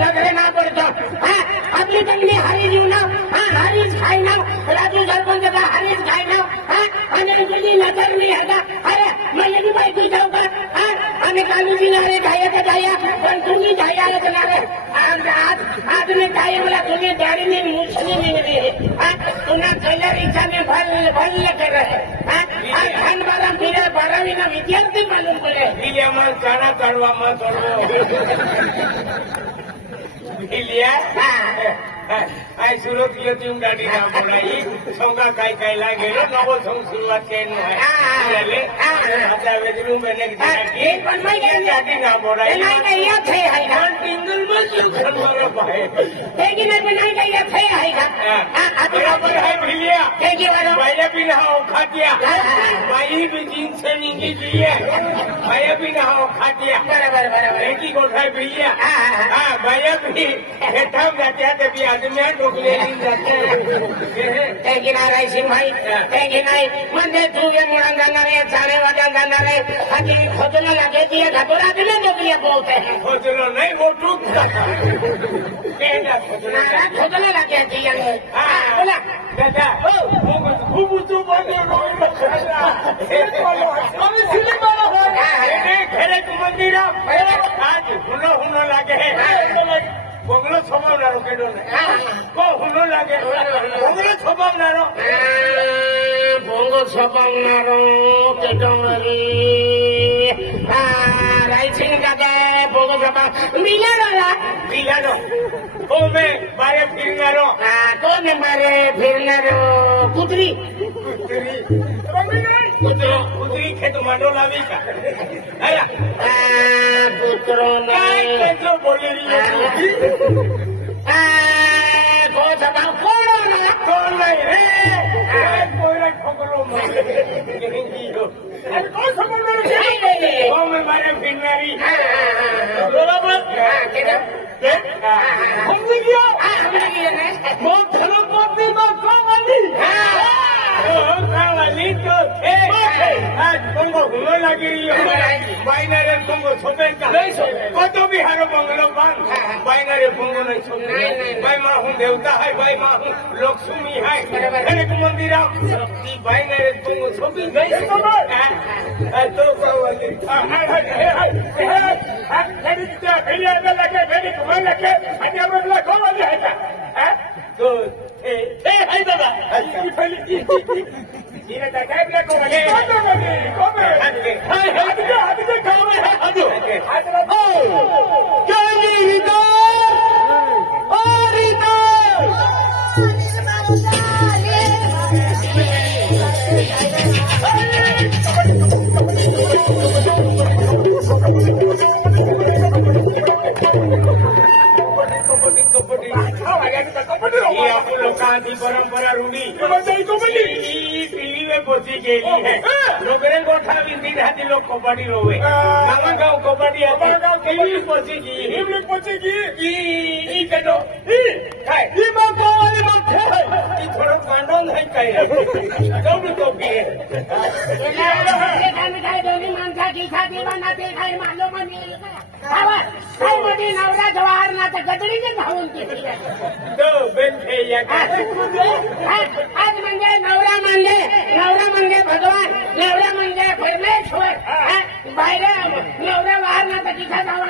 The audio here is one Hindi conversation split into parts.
नजरे ना पडतो आपली चांगली हरी जीव नाव हरीच खाय नाव राजू सरपंच हरीच खाय नाव आणि तुझी नजर मी आता अरे मला बी माहिती जाऊ का आणि कालूजी नारे खाया खाया पण तुम्ही खाया नारे आज ने खाया मला तुम्ही डॅडीने मुछली निघली पुन्हा कैलरीचा ने भल कर रहे खान बारा फिरे 12वी ना विद्यार्थी मालूम पड़े लिया माल चाना चढ़वा मत लिया आई सुरत लियो तुम गाड़ी ना बोलाई सोंगा काय काय लागे नवो सोंग शुरुआत केन है ले आपला बेडरूम में ने की पण मैं गाड़ी ना बोलाई नहीं या थे है ना टिंगल में क्यों खरवारा पाए लेकिन मैं नहीं या थे है का आप है भिलिया के वाला भाई भी ना हो खातिया भाई भी जीन से निंगी लिए भाई भी ना हो खातिया बराबर की कोठा भिलिया हां भाई भी हेठा जाते हैं भी आदमी डोकले जाते हैं कि ना रायसिंग भाई कि नाही म्हणजे तू ये मुळा जाणार आहे चारे वाजा जाणार आहे आणि खोदला लागे दिए घाटोरा दिले डोकले बोलते हैं खोदला नहीं वो टूट जाता केना खोदला लागे दिए हां बोला दादा खूप तू बोलते कमी सिले मारो घरे मंदिर आज हुनो लागे बंगलो छपावनारो केडो को हुनो लागे बंगलो छपावनारो बंगलो छपावनारो केडो रे राइसिंग काके बंगलो छपा बिलारो ओ में बारे फिरनारो को में बारे फिरनारो कुतरी खेत मांडो लावी का अरे पुत्रो ने जो बोले रही को सभा कोड़ो ना कोड़ नहीं रे कोई ना खोकलो मारे अरे कौन समझ रहे हो मैं मारे फिरनारी बराबर केदा हमने किया ना बहुत खराब बात नहीं बात कौन वाली वाली तो थे आज तुमको हुलो लगी रही है बाइनरे तुमको छोपे का तो भी हारो बंगलो बांध बाइनरे बंगलो नहीं छोपे भाई माँ हूँ देवता है भाई माँ हूँ लक्ष्मी है अरे को मंदिर आओ बाइनरे तुमको छोपी गई तो वाली तो है दादा ये क्या क्या को वाले परंपरा रूढ़ी टीवी में पोसी गेली है लोगरे गोठा बिंदी रहती लोग कबड्डी रोवे गाँव गाँव कबड्डी टीवी पोसी की ई कटो ई मांगो वाली मांगो ई थोड़ा कांडो नहीं कहे कब तो भी मिठाई दोनी मांगता की शादी बनाते खाई मालो मनी काय मोठी नवरा जवाहर ना तर गदडीने धावून केली तो बेन या आज म्हणजे नवरा म्हणजे भगवान नवरा म्हणजे परमेश्वर बाहेर नवरा वाहर ना तर तिचा धावा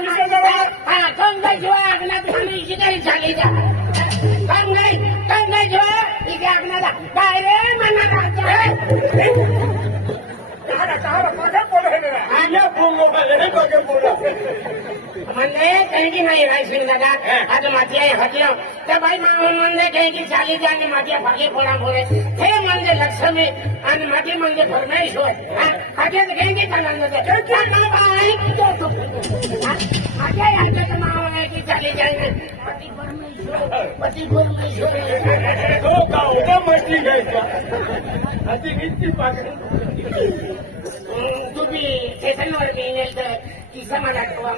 शिवाय अग्नात शिकारी झाली जा कंगाई शिवाय इथे अग्नाला काय रे म्हणजे काही नाही रायसिंग दादा आज माझी आई हटलं तर बाई म्हणजे काही चाली आणि माझ्या भागे फोडा फोडे हे म्हणजे लक्ष्मी आणि माझी म्हणजे परमेश्वर हातात काही माझ्या ह्याचं नाव आहे की चाली जाय पती परमेश्वर मस्ती घ्यायचा अति किती पाकडी तुम्ही स्टेशनवर मी येईल तर किस्सा मला ठेवा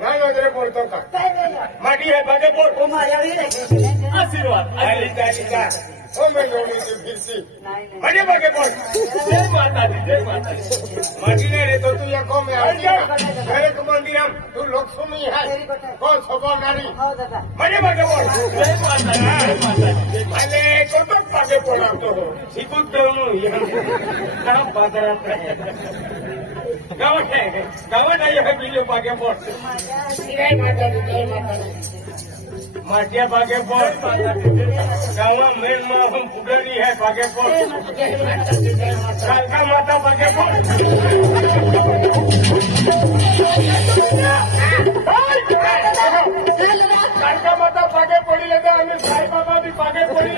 नाही वगैरे बोलतो का काय नाही माटी आहे बागे बोल ओ माझ्या वेळी आशीर्वाद आली का हो मी लोणीची फिरती नाही नाही म्हणजे बागे बोल जय माता दी जय माता दी माटी नाही रे तो तू या को में घरे को मंदिरम तू लक्ष्मी है कौन स्वभावकारी हो दादा म्हणजे बागे बोल जय माता दी अरे कोणतं बागे बोलावतो शिकून ठेवून बाजारात गावात आहे गावात आहे बिजू बागे बोल जय माता दी जय माता दी माटिया बागे बोल गावा मेन में हम पुजारी है बागे बोल कालका माता बागे बोल कालका माता बागे पड़ी लेते आम्ही साई बाबा भी बागे पड़ी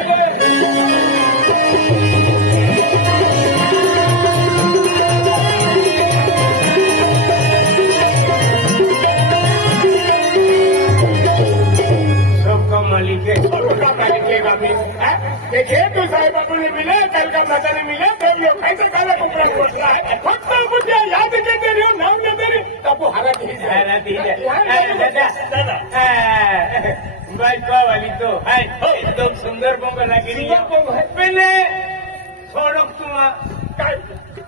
मालिक है देखिए तो साई बाबू ने मिले कल का माता ने मिले कैसे काला टुकड़ा बोल रहा है फक्त मुझे याद के दे रही हो नाम दे दे रही तब वो हरा दी दादा बाइका वाली तो है एकदम सुंदर बोंग लगी पहले छोड़ो तुम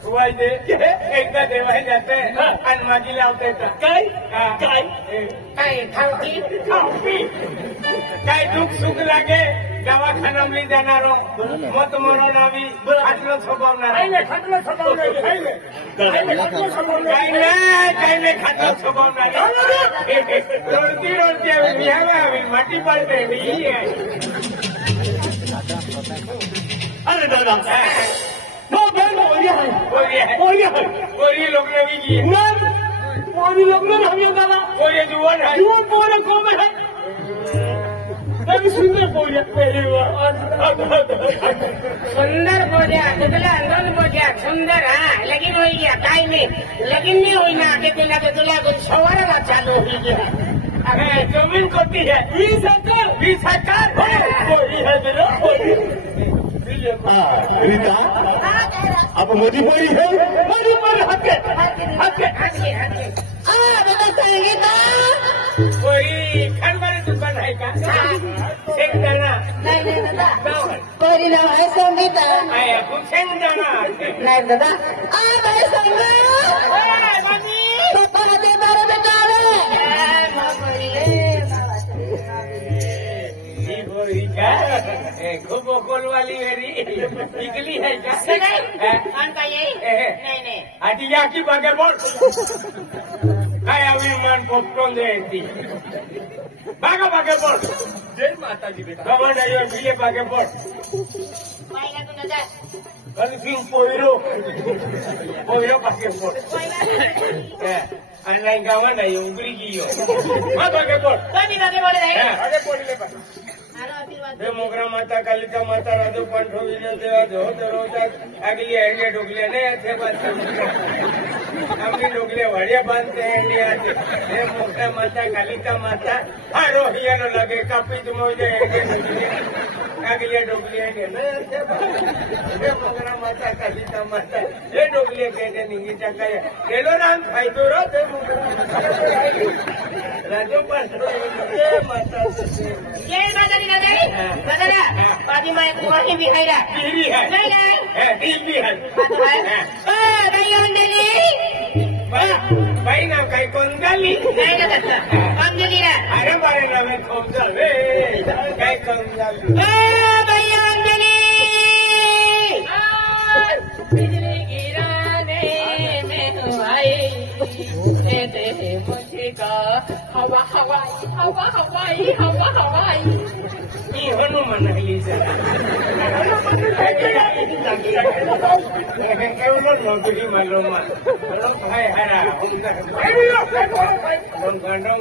वाय दे एकदा देवाय जाते आणि मागी लावते काय काय काय खावती काय दुःख सुख लागे दवाखान्यामध्ये जाणार मत म्हणून आम्ही खाटलं सोबवणार काही नाही खाटलं सोबवणार रोडती रोडती आम्ही माटी पाडते अरे दादा पोरी लोग ने भी की पोरी लोग ने हमें दादा पोरी जुआन है क्यों पोरे कौन है तभी सुंदर पोरिया पहली बार सुंदर बोलिया तुला अंदर बोलिया सुंदर हाँ लेकिन हो गया काय नहीं लेकिन नहीं हुई ना के तुला कुछ सवार चालू हो गया जमीन कोती है 20 एकड़ पोरी है मेरा रीता अब मोदी पोरी है मोदी पोरी हके संगीता कोई खंडवारी दुकान है का शेंगदाणा नहीं दादा कोरी नाव है संगीता आया खूप शेंगदाणा नहीं दादा भाई खूप बोल वाली मेरी निकली है का यही नहीं आधी या की बागे बोल काय अभिमान पोपटून द्यायची बागा बागे बोल जय माता दी बेटा गवंड आहे मिले बागे बोल महिना तू दादा कन्फ्यूज पोहिरो बागे बोल आणि नाही गवंड आहे उगरी गियो बागे बोल कधी बागे बोले नाही आगे पोडले बा हे मोगरा माता कालिका माता राजू पांढरो विजय देवा जो दररोज आगली हंडे ढोकले नाही ते आम्ही ढोकले वाड्या बांधते हंडे आते हे मोगरा माता कालिका माता हा रोहियानो लागे कापी तुमोजे आगली ढोकले हंडे हे मोगरा माता कालिका माता हे ढोकले केटे निंगीच्या काय गेलो राम खायचो रो ते राजू पांढरो माता जय माता दी दादा पादी माय कुवाही भी है रा टीवी है नहीं टीवी है भाई अंजलि भाई ना काही कोणताली नहीं दादा अंजलि रा अरे बारे नामे खूप झाले काय कोणताली भाई अंजलि बिजली गिराने में तो आई दे मुझे का हवा हवाई हवा हवाई हवा हवाई हनुमान हली जरा नौकरी मालूम है हरा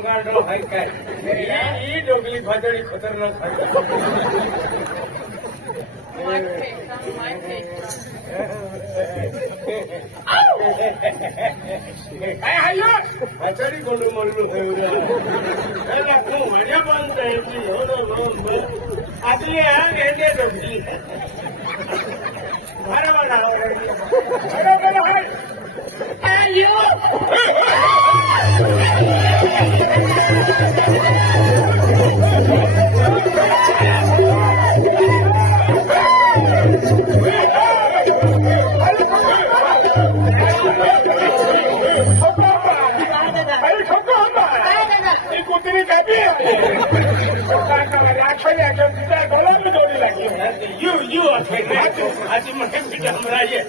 गांडो है काय ही डोगली भादळी खतरनाक काय हल्लो भादळी गोंडू म्हणलो वेड्या बांधता येते आदली एंडे डोगली बरोबर यू आज मैं बेटा हमारा ये